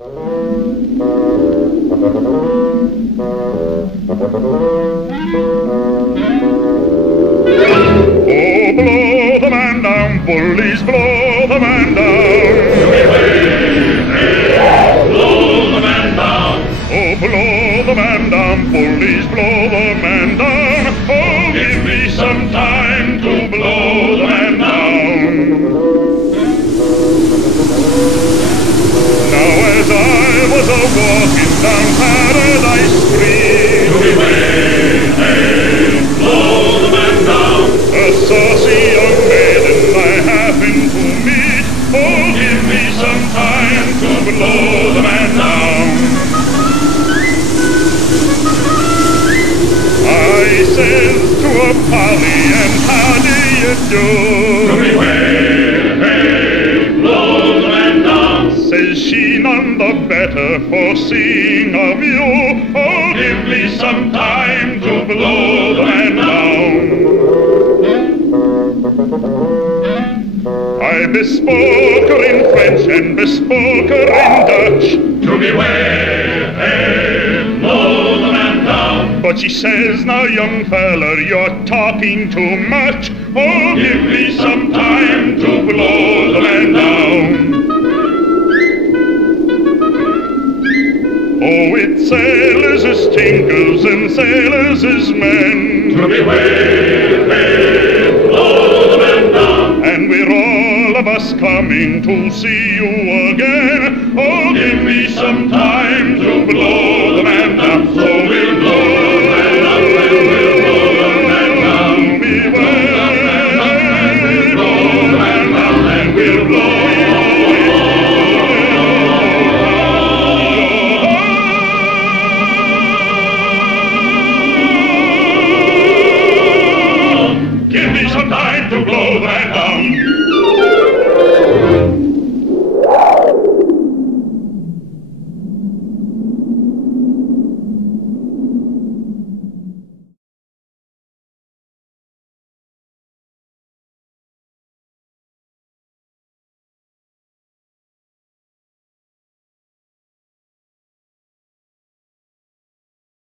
blow the man down, bullies, blow the man down. Blow the man down. Oh, blow the man down, bullies, blow the man down. Oh, give me some time to blow the man down. Now as I was a-walking down Paradise Street, blow the man down. A saucy young maiden I happened to meet. Oh, give me some time to blow the man down. I says to a Polly, and how do you do? Hey, blow the man down. Says she, none the better for seeing of you. Oh, give me some time to blow the man down. I bespoke her in French and bespoke her in Dutch. To beware, hey, blow the man down. But she says, now young feller, you're talking too much. Oh, give me some time to blow the man down. Oh, it's sailors as tinkers and sailors as men. To beware, hey, blow the man down. And we're all of us coming to see you again.